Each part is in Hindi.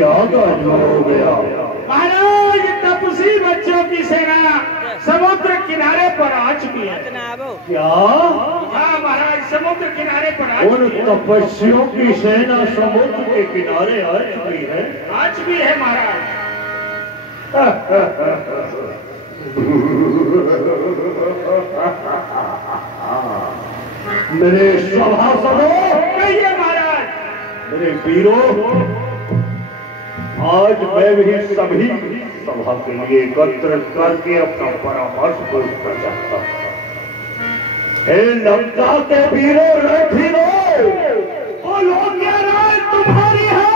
क्या हो गया महाराज? तपसी बच्चों की सेना समुद्र किनारे पर आ चुकी है। क्या? हाँ महाराज, समुद्र किनारे पर आ उन चुकी है। तपस्वियों की सेना समुद्र के किनारे आ चुकी है। आ चुकी है महाराज। मेरे सभासदों, कहिए महाराज। मेरे वीरों, आज मैं भी सभी सभा के लिए एकत्र करके अपना परामर्श पूछना चाहता हूँ। हे लंका के वीरों, रणधीरों, बोलो क्या राय तुम्हारी है?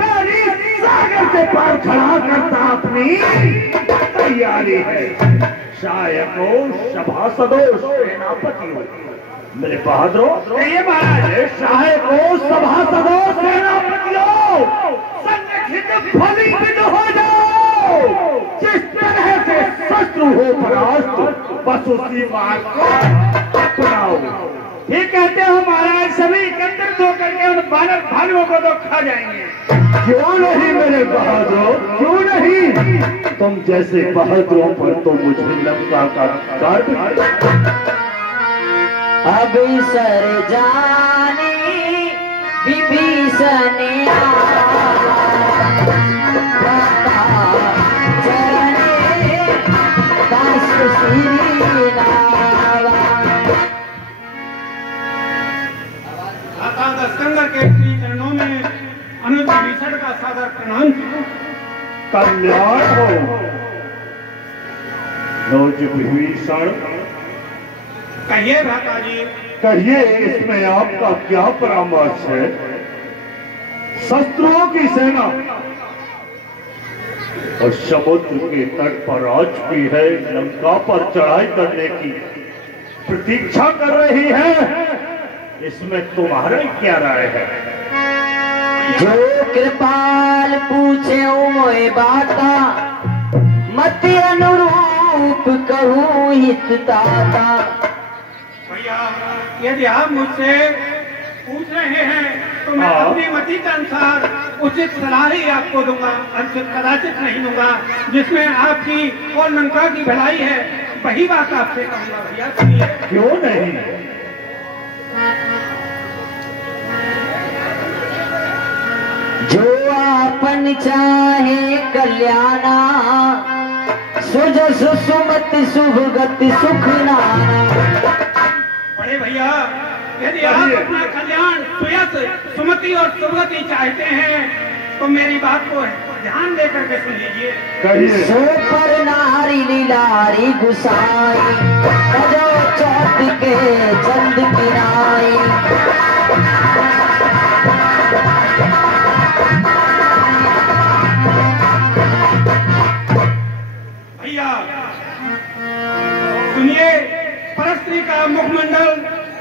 पहली सागर से पार खड़ा करता अपनी तैयारी है। शायकों, सभासदों, सेनापतियों, मेरे बहादुरों, कहिए महाराज। शायकों, सभासदों, सेनापतियों, संगठित फलीकृत हो जाओ। जिस तरह से शत्रु हो परास्त, बस उसी मार्ग को अपनाओ। ये कहते हो महाराज, सभी एकत्रित होकर के उन बानर भालुओं को तो खा जाएंगे। क्यों नहीं मेरे बहादुरों, क्यों नहीं? तुम जैसे बहादुरों पर तो मुझे लंका का गर्व है। अब सर जाने विभीषण दशकंदर के श्री चरणों में अनुज विभीषण का सादर प्रणाम। कल्याण हो नौज विभीषण। कहिए भ्राता जी। कहिए, इसमें आपका क्या परामर्श है? शत्रुओं की सेना और समुद्र के तट पर आ चुकी है। लंका पर चढ़ाई करने की प्रतीक्षा कर रही है। इसमें तुम्हारा क्या राय है? जो कृपाल पूछे मोए बाता, मत अनुरूप कहूँ हितदाता। भैया, यदि आप मुझसे पूछ रहे हैं तो मैं अपनी मति के अनुसार उचित सलाह ही आपको दूंगा, अनुचित कदाचित नहीं दूंगा। जिसमें आपकी और लंका की भलाई है, वही बात आपसे कहूंगा। भैया सुनिए। क्यों नहीं? जो आपन चाहे कल्याणा, सुजस सुमति शुभ गति सुख नाना। बड़े भैया, यदि आप अपना कल्याण, सुयस, सुमति और सुगति चाहते हैं तो मेरी बात को ध्यान देकर के सुन लीजिए। कहिए। सो पर नारी लीलारी गुसाई, कजो चौथ के चंद किनाई। भैया सुनिए, परस्त्री का मुखमंडल,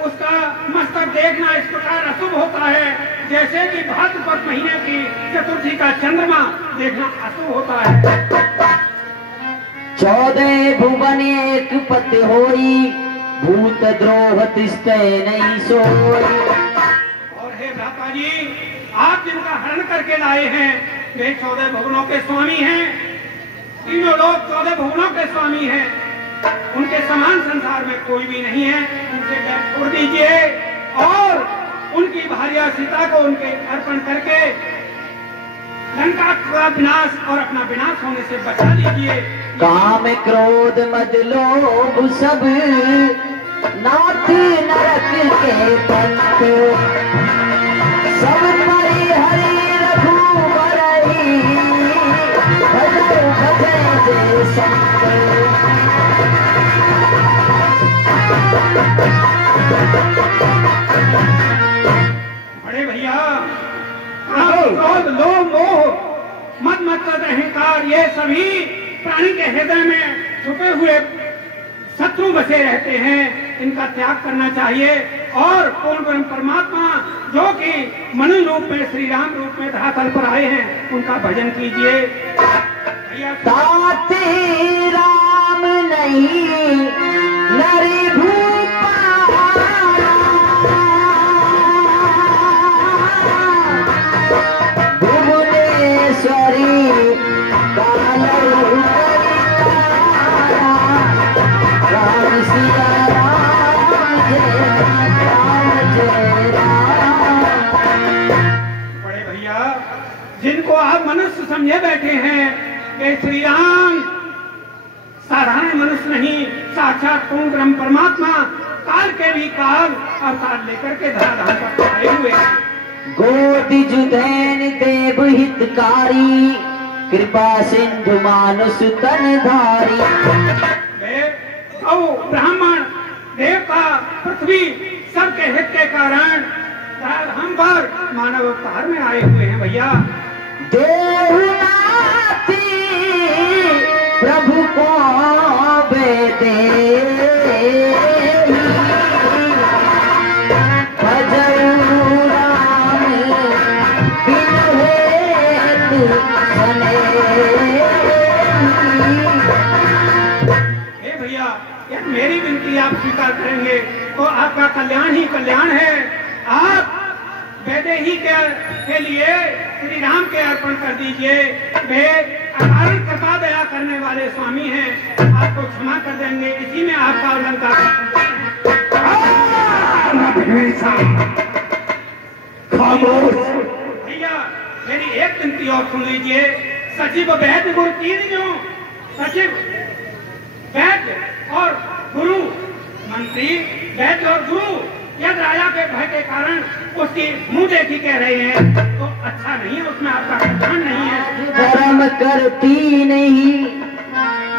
उसका मस्तक देखना इस प्रकार अशुभ होता है जैसे कि भाद्रपद महीने की चतुर्थी का चंद्रमा देखना अशुभ होता है। 14 भुवन एक पत होई, भूत द्रोह तिष्ठे नहीं सोई। और हे भ्राता जी, आप जिनका हरण करके लाए हैं वे 14 भुवनों के स्वामी हैं। तीनों लोग 14 भुवनों के स्वामी हैं। उनके समान संसार में कोई भी नहीं है। उनसे बैठ छोड़ दीजिए और उनकी भार्या सीता को उनके अर्पण करके लंका का विनाश और अपना विनाश होने से बचा लीजिए। काम क्रोध मद लोभ सब नाथ नरक के पंथ, सब परिहरि रघुबरहि, भजो भजै जे संत। बड़े भैया, क्रोध, लोभ, मोह, मद मत्सर, अहंकार, ये सभी प्राणी के हृदय में छुपे हुए शत्रु बसे रहते हैं। इनका त्याग करना चाहिए और पूर्ण ब्रह्म परमात्मा जो कि मनु रूप में, श्री राम रूप में धरातल पर आए हैं, उनका भजन कीजिए। ताते राम नहीं नरि भूपाला, भुवन भैया जिनको आप मनुष्य समझे बैठे हैं कि श्री राम साधारण मनुष्य नहीं, साक्षात पूर्ण ब्रह्म परमात्मा काल के भी काल अवतार लेकर के धराधाम पर आए हुए हैं। गोदी जुधैन देव हितकारी, कृपा सिंधु मानुष तन धारी। ब्राह्मण देवता पृथ्वी सबके हित के कारण हम पर मानव अवतार में आए हुए हैं भैया। देवनाथी प्रभु को बेदे मेरी विनती आप स्वीकार करेंगे तो आपका कल्याण ही कल्याण है। आप वैदेही के लिए श्री राम के अर्पण कर दीजिए। वे अकारण कृपा दया करने वाले स्वामी हैं, आपको क्षमा कर देंगे। इसी में आपका अलंकार भैया मेरी एक विनती और सुन लीजिए। सचिव वैद्य गुरु तीन जो सचिव वैद्य और गुरु मंत्री वैद्य और गुरु यदि राजा के भय के कारण उसकी मुंह देखी कह रहे हैं तो अच्छा नहीं है, उसमें आपका कल्याण नहीं है। धर्म करती नहीं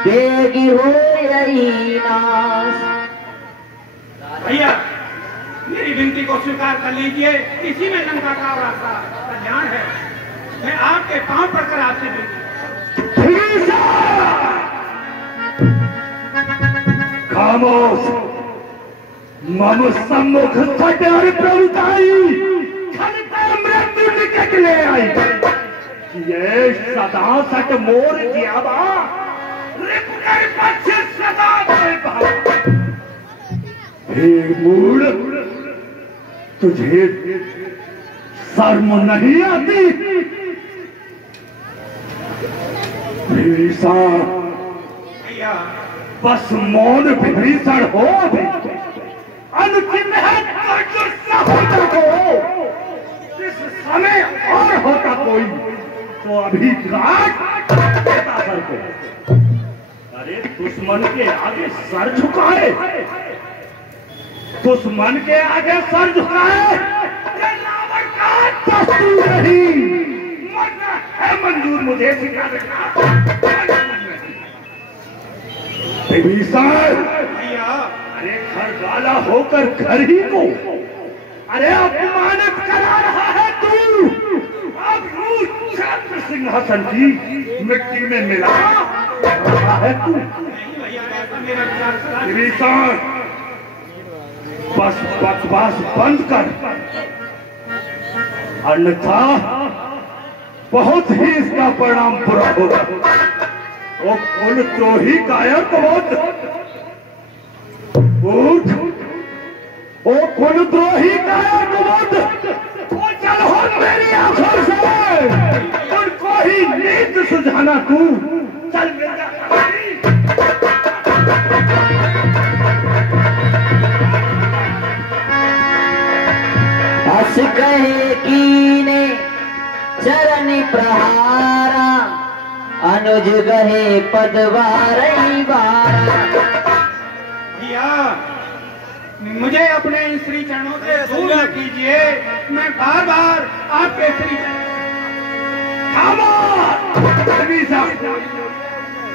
बेगी हो यही नाश। भैया मेरी विनती को स्वीकार कर लीजिए। इसी में लंका का और आपका कल्याण है। मैं आपके पांव पड़कर आपसे विनती खामोश मम सम्मुख सटर प्रभुताई मृत्यु निकले आई। ये सदा सट मोर जियाबा सदा हे मूड तुझे शर्म नहीं आती? भैया बस मौन विभीषण हो अंतिम इस समय और होता कोई तो अभी घाट सर को। अरे दुश्मन के आगे सर झुकाए, दुश्मन के आगे सर झुकाए रावण का दस्तूर नहीं। मरना है मंजूर मुझे सिखा देना विभीषण। अरे घर वाला होकर घर ही को अरे अपमानित करा रहा है तू। अब छत्र सिंहासन की मिट्टी में मिला रहा है तू। विभीषण बस बकवास बंद कर, अन्यथा बहुत ही इसका परिणाम बुरा होगा। वो कुलद्रोही कायर उठ, वो कुलद्रोही कायर वो चल हो मेरी आंखों से, उनको ही नींद सुझाना तू। चल मेरा हस कहे कीने चरण प्रहारा, अनुज गहे पदवारई बारा। भैया मुझे अपने इन श्री चरणों से दूर न कीजिए। मैं बार बार आपके श्री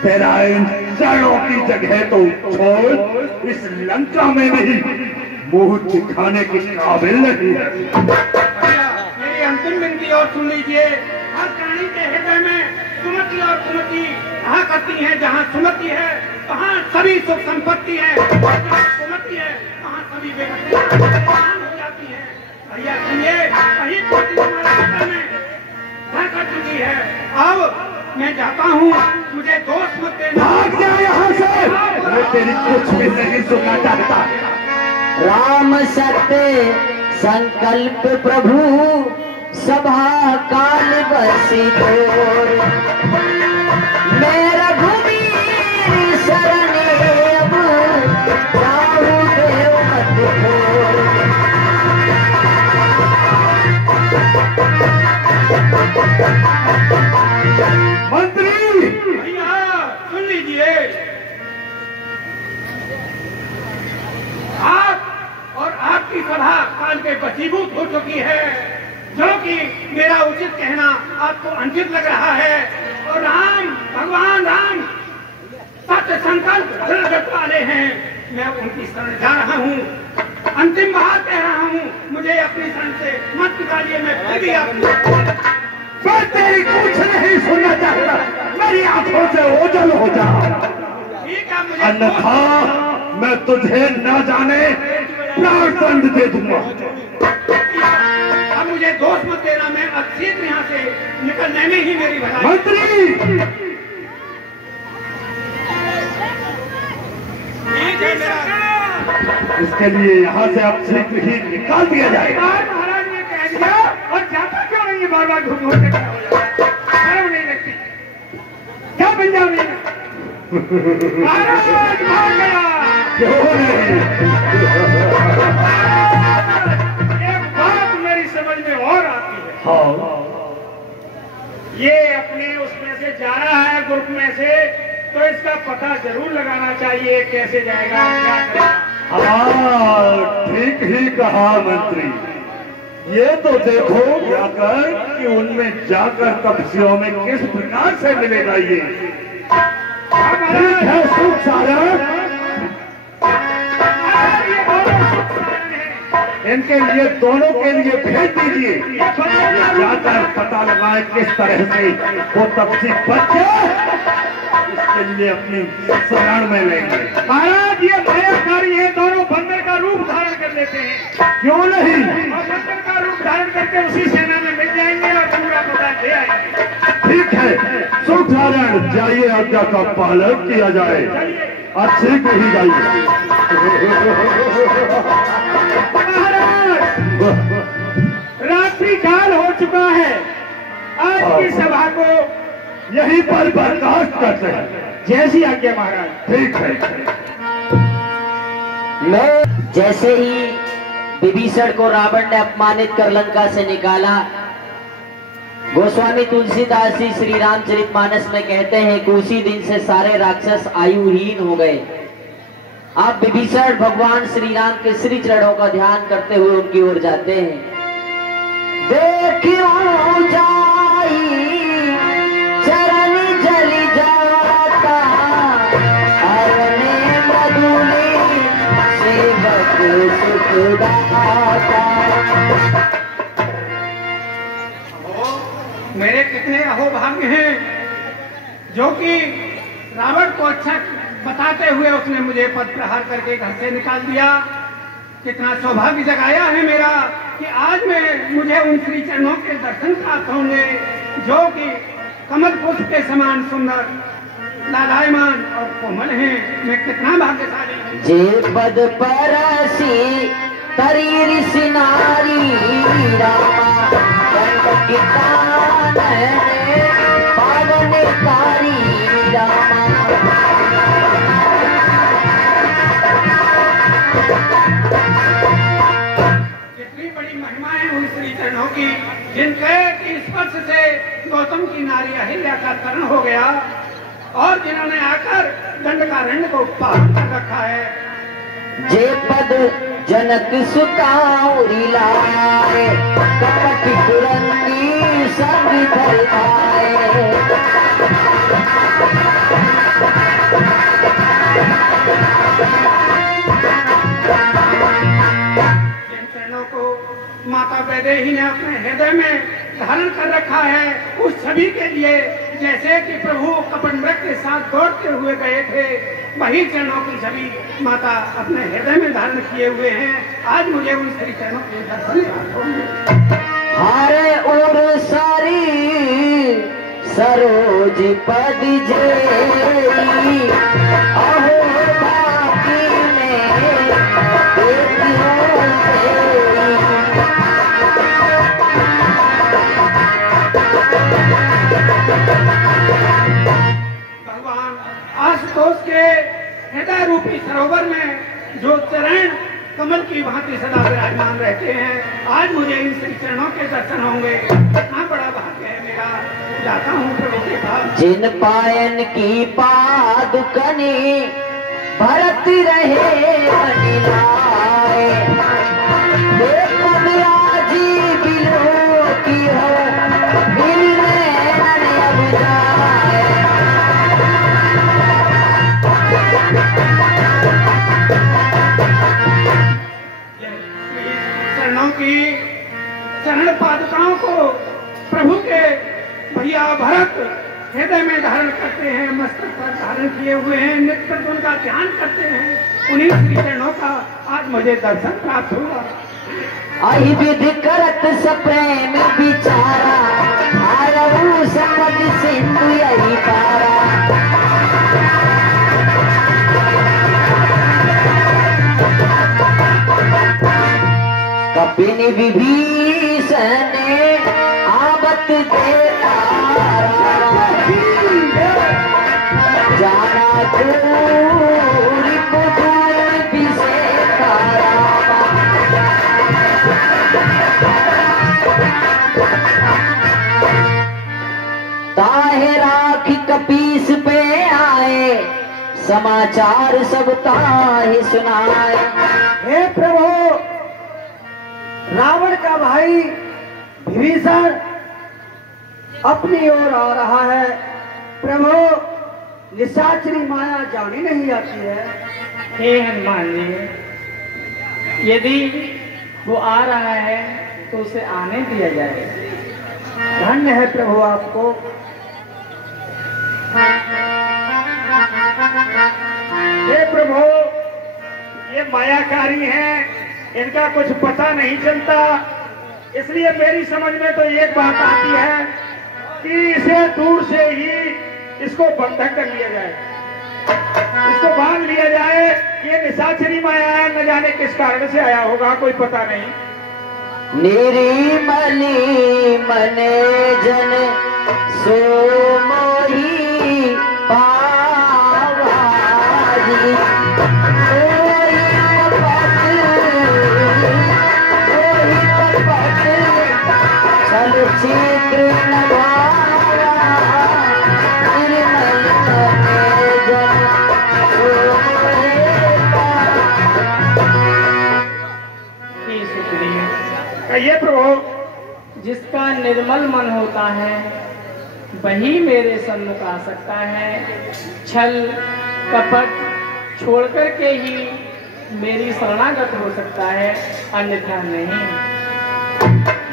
तेरा इन चरणों की जगह तो छोड़, इस लंका में नहीं मुंह दिखाने के काबिल नहीं है। मेरी अंतिम विनती और सुन लीजिए। हर प्राणी के हृदय में सुमति और सुमति कहा करती है। जहाँ सुमति है वहाँ सभी सुख संपत्ति है, जहाँ सुमति है वहाँ सभी बेकार हो जाती है। भैया सुनिए, वही हमारे हृदय में घर कर चुकी है। अब मैं जाता हूँ, मुझे दोष मत देना। भाग जा यहाँ से, मैं तेरी कुछ भी नहीं सुनना चाहता। राम सत्य संकल्प प्रभु, सभा काल बसी तोर। मेरा भूमि शरण अब राहु देव मत खोर। आपको अनुचित लग रहा है, और राम, भगवान राम सत्य संकल्प दृढ़ वाले हैं, मैं उनकी शरण जा रहा हूँ। अंतिम बात कह रहा हूँ, मुझे अपनी शरण से मत निकालिए, मैं फिर भी आपको मैं तेरी कुछ नहीं सुनना चाहता, मेरी आंखों से ओझल हो जा। ठीक है, मुझे अन्यथा मैं तुझे न जाने प्राणदंड दे दूंगा। अब मुझे दोष मत देना, मैं अब शीघ्र यहाँ से निकलने में ही मेरी भलाई। मंत्री, ठीक है मेरा, इसके लिए यहाँ से अब शीघ्र ही निकाल दिया जाएगा। महाराज ने कह दिया, और जाता क्यों नहीं है, बार बार घूम घूम के खड़ा हो जाता है, शर्म नहीं लगती, क्या बन जाओ नहीं महाराज भाग गया। क्यों नहीं? एक बात मेरी समझ में और आती है, हाँ, ये अपने उसमें से जा रहा है ग्रुप में से, तो इसका पता जरूर लगाना चाहिए, कैसे जाएगा, क्या करेगा। हाँ, ठीक ही कहा मंत्री। ये तो देखो जाकर कि उनमें जाकर तपस्वियों में किस प्रकार से मिलेगा ये। ठीक है सुख सागर, इनके लिए दोनों के लिए भेज दीजिए, ये जाकर पता लगाए किस तरह से वो तपस्वी बच्चे इसके लिए अपनी शरण में लेंगे। महाराज ये मायाकारी है, दोनों बंदर का रूप धारण कर लेते हैं, क्यों नहीं? और बंदर का रूप धारण करके उसी सेना में मिल जाएंगे और पूरा पता ले आएंगे। ठीक है सुख सारण, जाइए, आज्ञा का पालन किया जाए, अच्छे को ही जाइए। रात्रि काल हो चुका है, आज की सभा को यहीं पर बर्दाश्त करते हैं। जैसी आज्ञा महाराज। ठीक है। मैं जैसे ही विभीषण को रावण ने अपमानित कर लंका से निकाला, गोस्वामी तुलसीदास जी श्री रामचरितमानस में कहते हैं कि उसी दिन से सारे राक्षस आयुहीन हो गए। आप विभीषण भगवान श्री राम के श्री चरणों का ध्यान करते हुए उनकी ओर जाते हैं। देखियो जाई चरण जल जाता, अरण्य मधुले सेवक सुखदाता। मेरे कितने अहोभाग्य हैं, जो कि रावण को अच्छा बताते हुए उसने मुझे पद प्रहार करके घर से निकाल दिया। कितना सौभाग्य जगाया है मेरा कि आज मुझे उन श्री चरणों के दर्शन प्राप्त होंगे, जो कि कमल पुष्प के समान सुंदर, लालायमान और कोमल हैं। मैं कितना भाग्यशाली हूँ। जे पद परसी तरीर सिनारी रामा, कितान पावन कारी रामा। कितनी बड़ी महिमाएं हुई श्री चरणों की, जिनके स्पर्श से गौतम की नारी अहिल्या का तरण हो गया, और जिन्होंने आकर दंडकारण्य को पार कर रखा है। जे पद जनक सुताउरी लाए, कपट कुरंगी सब धर आए। जिन चरणों को माता वैदेही ने अपने हृदय में धारण कर रखा है, उस सभी के लिए जैसे कि प्रभु कपटमृग के साथ दौड़ते हुए गए थे, वही चरणों की छवि माता अपने हृदय में धारण किए हुए हैं। आज मुझे उन श्री चरणों के दर्शन प्राप्त होंगे। हारे और सारी सरोज पद जेई, अहो बाकी में देखियो तेरी। भगवान आशुतोष के हृदय रूपी सरोवर में जो चरण कमल की भांति सदा विराजमान रहते हैं, आज मुझे इन श्री चरणों के दर्शन होंगे। कितना बड़ा भाग्य है मेरा। जाता हूँ प्रभु के पास। जिन पायन की पादुकनी भरत रहे बनि लाए, देखो विराजी बिलो की हो बिन में भैया भरत हृदय में धारण करते हैं, मस्तक पर धारण किए हुए हैं, नित्य उनका ध्यान करते हैं। उन्हीं श्री चरणों का आज मुझे दर्शन प्राप्त हुआ। आई विधि करत सप्रेम बिचारा, आरऊ समझ सिंधु यही पारा। कपिन विभीषण आवत देता जाना दूर पुदूर बिसेता ताहे राखी कपीस पे आए, समाचार सब ताहे सुनाए। हे प्रभु, रावण का भाई विभीषण अपनी ओर आ रहा है। प्रभु, निशाचरी माया जानी नहीं आती है। हे हनुमान जी, यदि वो आ रहा है तो उसे आने दिया जाए। धन्य है प्रभु आपको। हे प्रभु, ये मायाकारी हैं, इनका कुछ पता नहीं चलता, इसलिए मेरी समझ में तो एक बात आती है कि इसे दूर से ही इसको बंधक कर लिया जाए, इसको बांध लिया जाए। ये निशाचरी माया है, न जाने किस कारण से आया होगा, कोई पता नहीं। निर्मली मने जन सो मोही पावाजी, चल चित्र नवारा, निर्मल मने जन सो मोही हे सुग्रीव, कहिए प्रभु। जिसका निर्मल मन होता है वही मेरे सन्मुख आ सकता है। छल कपट छोड़कर के ही मेरी शरणागत हो सकता है, अन्यथा नहीं।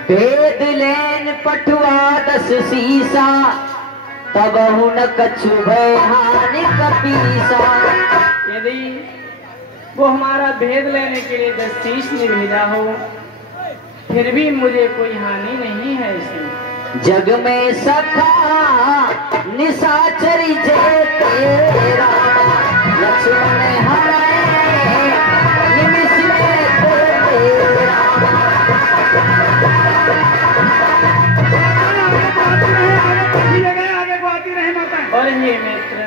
वेद लेन पटुआ 10 सीसा, तब न कछु भय हानि कपीसा। यदि वो हमारा भेद लेने के लिए 10 शीश ने भेजा हो, फिर भी मुझे कोई हानि नहीं है इसमें। जग में सखा निशाचरी जय तेरा, लक्ष्मण हरे निमिष में को तेरा। आगे को आती रहे माता। और हे मित्र,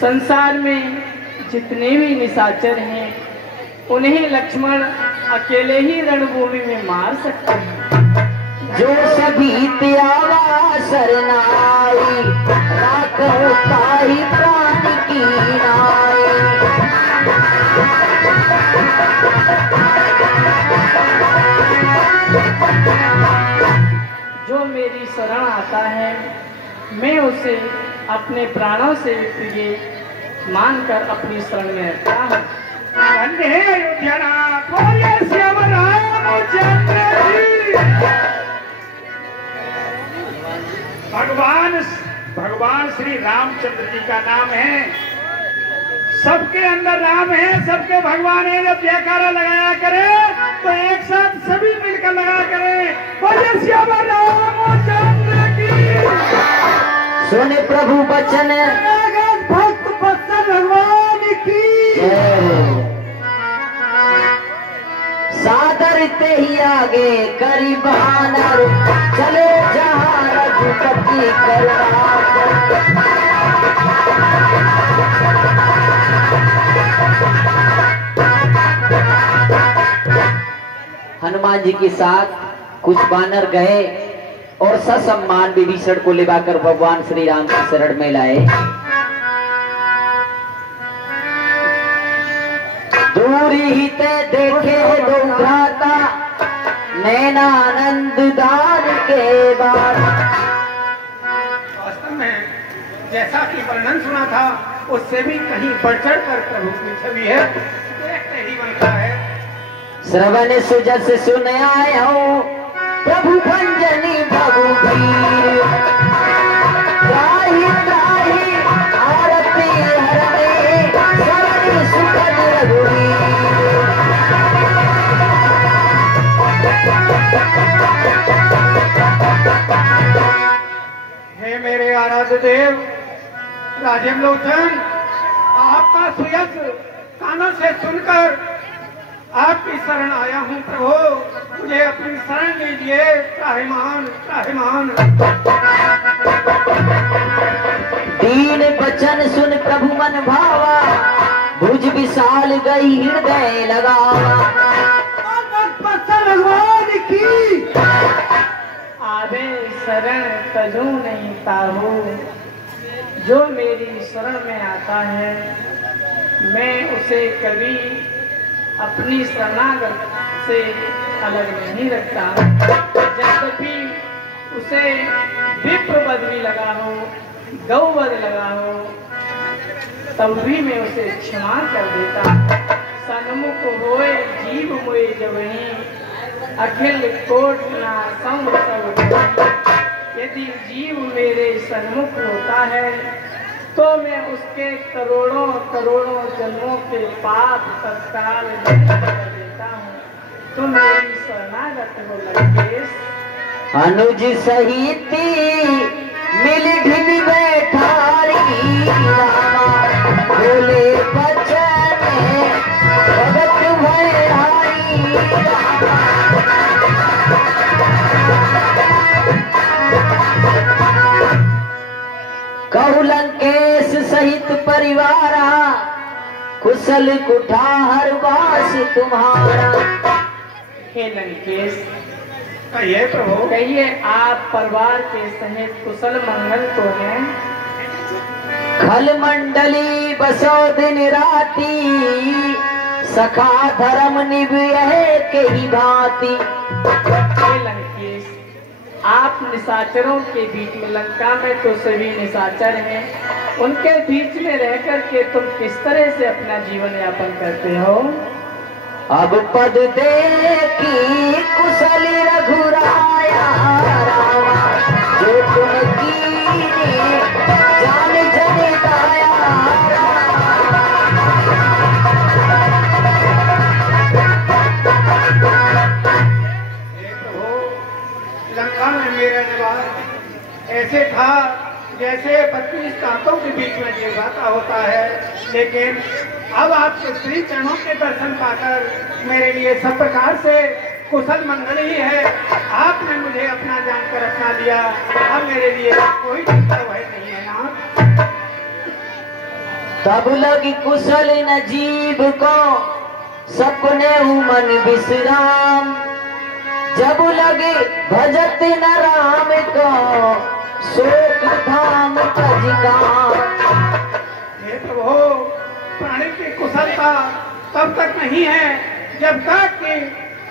संसार में जितने भी निशाचर हैं उन्हें लक्ष्मण अकेले ही रणभूमि में मार सकते हैं। जो सभी त्यावा सरनाई, राखो ताहि प्राण की नाई। जो मेरी शरण आता है मैं उसे अपने प्राणों से प्रिय मानकर अपनी शरण में रखता हूँ। धन्य है अयोध्यानाथ, बोलिए श्याम रामचंद्र जी। भगवान श्री रामचंद्र जी का नाम है, सबके अंदर राम है, सबके भगवान है। जब जयकारा लगाया करे तो एक साथ सभी मिलकर लगा करे, बोलिए श्याम रामचंद्र की। सुने प्रभु बचन, भक्त वत्सल भगवान की। सादर ते ही आगे करी बहानर, चले जहाँ रघुपति करवाकर। हनुमान जी के साथ कुछ वानर गए और ससम्मान विभीषण को लेवाकर भगवान श्री राम की शरण में लाए। दूरी ही ते देखे दो भ्राता, नैनानंद दान के बाद। वास्तव में जैसा कि वर्णन सुना था उससे भी कहीं बढ़ चढ़ कर प्रभु की छवि है, देखते ही बनता है। श्रवण सुजस सुन आयो, प्रभु भंजनी भगु भी। पददेव राजीव लोचन, आपका सुयस कानों से सुनकर आपकी शरण आया हूँ प्रभु, मुझे अपनी शरण लीजिए। त्राहिमाम त्राहिमाम। दीन बचन सुन प्रभु मन भावा, भुज विशाल गई हृदय लगावा। भगवान की आवे शरण तजू नहीं ताहू, जो मेरी शरण में आता है मैं उसे कभी अपनी शरणागत से अलग नहीं रखता। जब भी उसे विप्रवध भी लगा हो, गौवध लगा हो, तब भी मैं उसे क्षमा कर देता। सन्मुख होए जीव मोए जवही, अखिल कोट ना सम सब। यदि जीव मेरे सन्मुख होता है तो मैं उसके करोड़ों करोड़ों जन्मों के पाप तत्काल नष्ट कर देता हूँ। तो मेरी शरणागत हो लंकेश। अनुज सहिती मिल ढिल बैठारी रामा, बोले बचन भगत भयहारी रामा। कहु लंकेश सहित परिवारा, कुशल कुठार वास तुम्हारा। हे लंकेश, कहिए प्रभु। कहिए आप परिवार के सहित कुशल मंगल तो हैं? खल मंडली बसो दिन राती, सखा धर्म निभ्यह के ही भांति। हे लंकेश, आप निशाचरों के बीच में, लंका में तो सभी निशाचर हैं, उनके बीच में रह कर के तुम किस तरह से अपना जीवन यापन करते हो? अब पद देखी कुशल रघुराया रामा, जो तुम कीनी जान जन गाया लंका में मेरा निवास ऐसे था जैसे 32 तांतों के बीच में देवता होता है, लेकिन अब आपके श्री चरणों के दर्शन पाकर मेरे लिए सब प्रकार से कुशल मंगल ही है। आपने मुझे अपना जानकर अपना लिया, अब मेरे लिए कोई चिंता भय नहीं है ना। तब लगी कुशल न जीव को, सपने मन विश्राम। जब लगे भजत न राम को, शोक धाम तजगाम। हे प्रभु, प्राणी की कुशलता तब तक नहीं है जब तक कि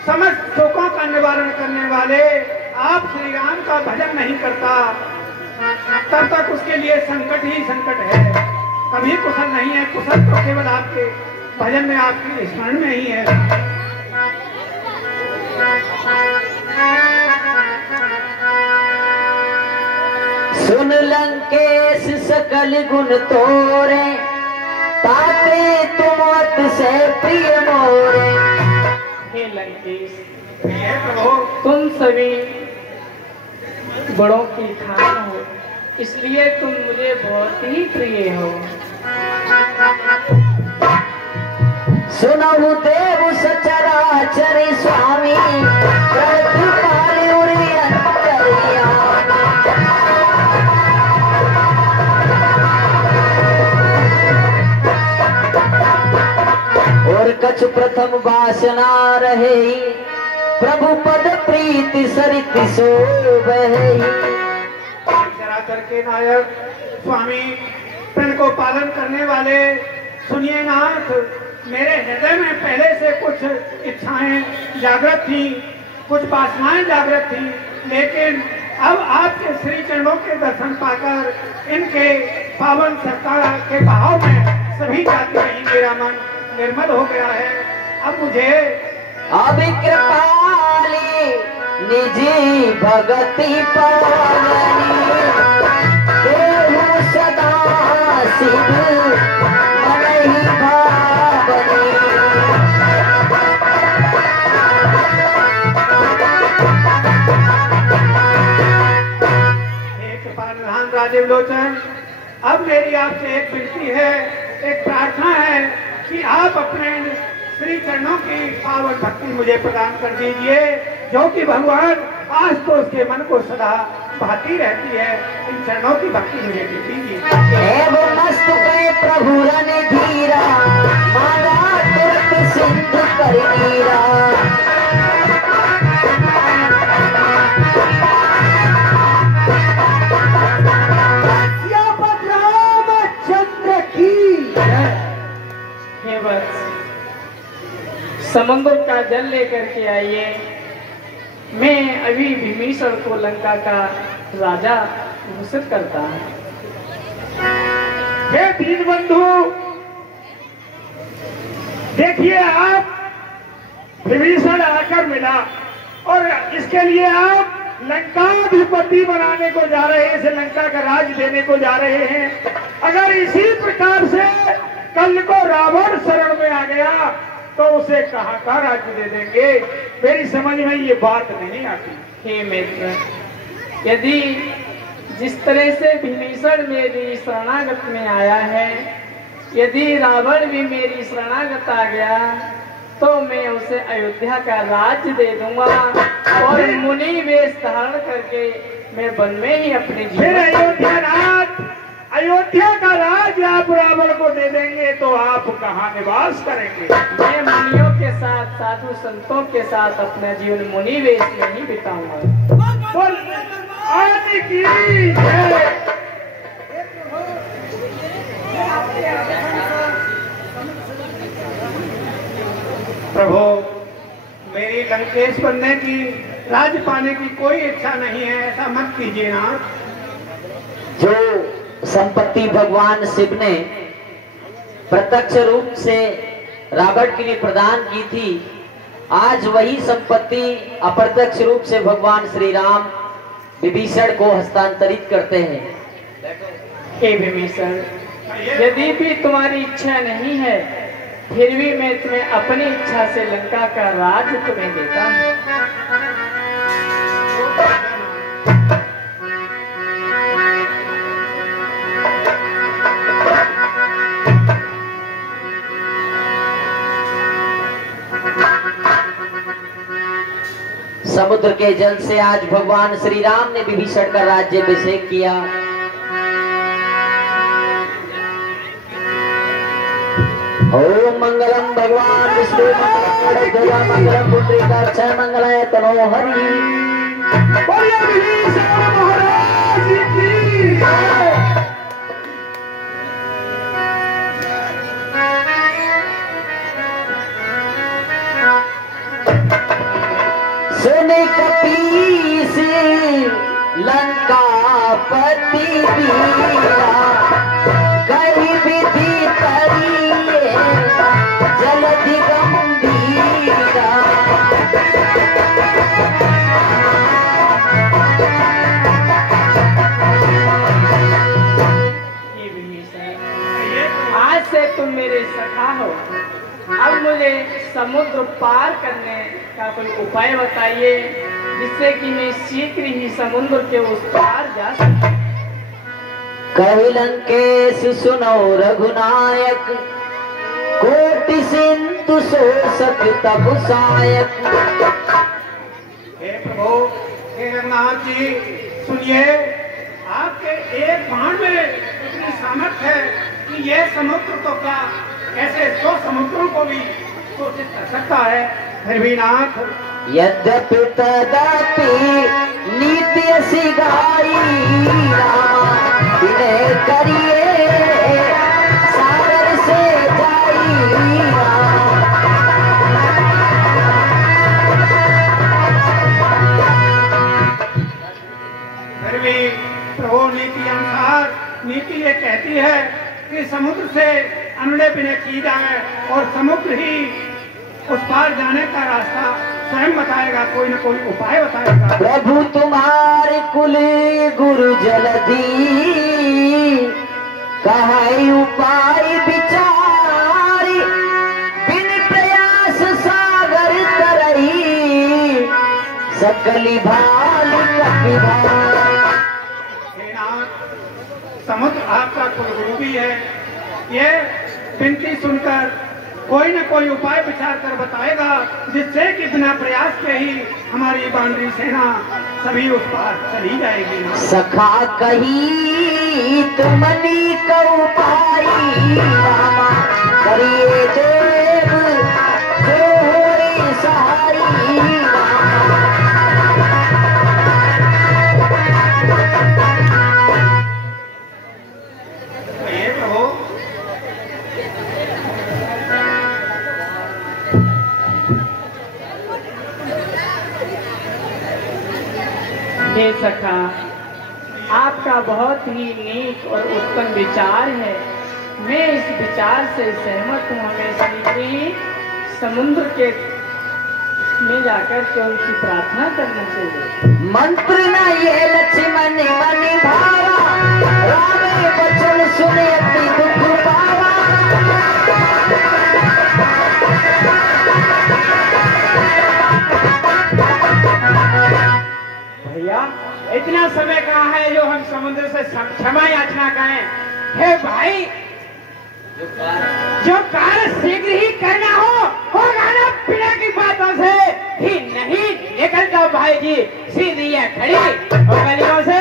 समस्त शोकों का निवारण करने वाले आप श्री राम का भजन नहीं करता, तब तक उसके लिए संकट ही संकट है। कभी कुशल नहीं है। कुशल तो केवल आपके भजन में, आपके स्मरण में ही है। सुन लंकेश सकल गुण तोरे, ताते तुम अत से प्रिय मोरे। हे लंकेश, हे प्रभु, तुम सभी बड़ों की खान हो, इसलिए तुम मुझे बहुत ही प्रिय हो। सुनहु देव सचराचर स्वामी, और कछ प्रथम वासना रहे, प्रभु पद प्रीति सरित शोभहि। चराचर के नायक स्वामी, प्रण को पालन करने वाले, सुनिए नाथ, मेरे हृदय में पहले से कुछ इच्छाएं जागृत थी, कुछ वासनाएं जागृत थी, लेकिन अब आपके श्री चरणों के दर्शन पाकर इनके पावन सत्ता के भाव में सभी जाति नहीं मेरा मन निर्मल हो गया है। अब मुझे अब कृपाली निजी भगति पावनी, देहु सदा शिव मन ही भावनी। हे कृपानाथ, प्रधान राजीव लोचन, अब मेरी आपसे एक विनती है, एक प्रार्थना है कि आप अपने श्री चरणों की पावन भक्ति मुझे प्रदान कर दीजिए, जो कि भगवान आज तो उसके मन को सदा भाती रहती है। इन चरणों की भक्ति मुझे दीजिए। प्रभु रन धीरा मांगा तुरंत सिंधु कर नीरा। रामचंद्र की हे वत्स, समुद्र का जल लेकर के आइए। मैं अभी भीमीषण को लंका का राजा घोषित करता हूँ। हे दीनबंधु, देखिए आप विभीषण आकर मिला और इसके लिए आप लंकाधिपति बनाने को जा रहे हैं, इसे लंका का राज देने को जा रहे हैं। अगर इसी प्रकार से कल को रावण शरण में आ गया तो उसे कहाँ का राज्य दे देंगे? मेरी समझ में ये बात नहीं आती। हे मित्र, यदि जिस तरह से विभीषण मेरी शरणागत में आया है, यदि रावण भी मेरी शरणागत आ गया तो मैं उसे अयोध्या का राज्य दे दूंगा और मुनि वेश धारण करके मैं वन में ही अपने अयोध्या का राज आप रावण को दे देंगे तो आप कहाँ निवास करेंगे? मैं मुनियों के साथ, साधु संतों के साथ अपना जीवन मुनि वेश में ही बिताऊंगा। आदि की जय। प्रभु, मेरी लंकेश बनने की, राज पाने की कोई इच्छा नहीं है, ऐसा मत कीजिए ना। जो संपत्ति भगवान शिव ने प्रत्यक्ष रूप से रावण के लिए प्रदान की थी, आज वही संपत्ति अप्रत्यक्ष रूप से भगवान श्री राम विभीषण को हस्तांतरित करते हैं। हे विभीषण, यदि भी तुम्हारी इच्छा नहीं है, फिर भी मैं तुम्हें अपनी इच्छा से लंका का राज तुम्हें देता हूँ। समुद्र के जल से आज भगवान श्री राम ने विभीषण का राज्याभिषेक किया। ओम मंगलम भगवान विष्णु मंगलम पुत्रिका मंगलाय तनो हरि। महाराज की सोने कपीस लंकापति वीरा, कहीं विधि करिए जलधि गंभीरा। आज से तुम मेरे सखा हो, अब मुझे समुद्र पार करने का कोई उपाय बताइए जिससे कि मैं शीघ्र ही समुद्र के उस पार जा सकूं। कहि लंकेश सुनो रघुनायक, कोटि सिंधु शोषक तब सायक। हे प्रभु, हे रघुनाथ जी, सुनिए, आपके एक बाण में इतनी सामर्थ्य है कि ये समुद्र तो क्या, ऐसे 100 समुद्रों को भी शोषित कर सकता है। फिर भी नाथ, यद्यपि तदपि नीति सिगाई विनय करिए सागर से जाई। फिर भी प्रभु, नीति अनुसार नीति ये कहती है कि समुद्र से अनड़े बिने की जाए और समुद्र ही उस पार जाने का रास्ता स्वयं बताएगा, कोई न कोई उपाय बताएगा। प्रभु तुम्हारे कुल गुरु जलधी, कहाई उपाय विचारी, बिन प्रयास सागर तरई सकली भाल कपिभार। हे नाथ, समुद्र आपका कुलगुरु भी है। ये विनती सुनकर कोई न कोई उपाय विचार कर बताएगा, जिससे कि बिना प्रयास के ही हमारी बांद्री सेना सभी उस पार चली जाएगी। सखा कही तुमनी को उपाय रामा करिए देव जो होए सहारी ये प्रभु हे सखा, आपका बहुत ही नेक और उत्तम विचार है। मैं इस विचार से सहमत हूँ। हमें शीघ्र ही समुद्र के में जाकर के उनकी प्रार्थना करना चाहिए। मंत्र न ये लक्ष्मण मन भावा रामे वचन सुने अति दुख पावा। भैया इतना समय कहाँ है जो हम समुद्र से क्षमा याचना करें। हे भाई, जो कार्य शीघ्र ही करना हो गाना बिना की बातों से ही नहीं निकल जाओ भाई जी। सीधी है खड़ी और गलियों से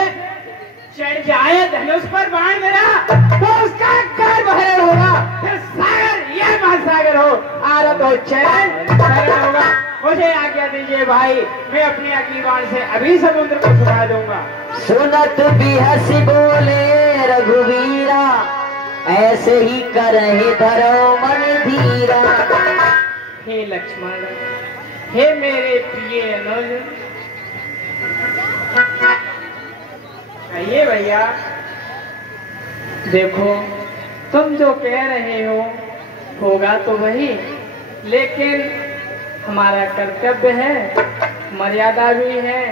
चढ़ जाए धनुष पर बाण मेरा तो उसका गर्भ हरण होगा। फिर सागर यह महासागर हो, आरत हो चैन सरल होगा। मुझे आज्ञा दीजिए भाई, मैं अपनी अग्नि बाण से अभी समुद्र को सुखा दूंगा। सुनत भी हंसी बोले रघुवीरा ऐसे ही करहि धरो मन धीरा। हे लक्ष्मण, हे मेरे प्रिय अनुज, कहिए भैया। देखो, तुम जो कह रहे हो होगा तो वही, लेकिन हमारा कर्तव्य है, मर्यादा भी है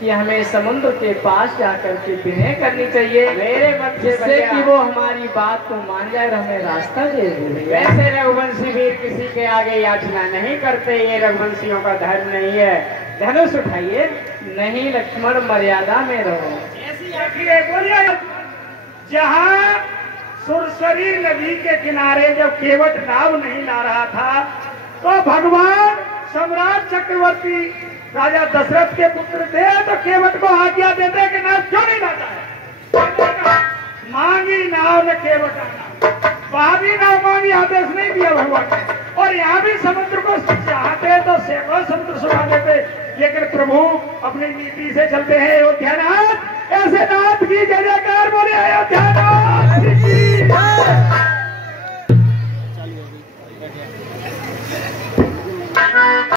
कि हमें समुद्र के पास जाकर के विनय करनी चाहिए मेरे मत, जिससे कि वो हमारी बात को मान जाए और हमें रास्ता दे दे। वैसे रघुवंशी वीर किसी के आगे याचना नहीं करते, ये रघुवंशियों का धर्म नहीं है। धनुष उठाइए। नहीं लक्ष्मण, मर्यादा में रहो। ऐसी आखिर बोलिए। जहाँ सुरसरी नदी के किनारे जब केवट नाव नहीं ला रहा था, तो भगवान सम्राट चक्रवर्ती राजा दशरथ के पुत्र थे, तो केवट को आज्ञा देते कि नाव क्यों नहीं लाता है। मांगी नाव न केवट आना, वहां भी नाव मांगी, आदेश नहीं दिया भगवान ने। और यहाँ भी समुद्र को चाहते तो सैकड़ों समुद्र सुखा देते, लेकिन प्रभु अपनी नीति से चलते हैं। अयोध्यानाथ, ऐसे नाथ की जय जयकार बोले। अयोध्या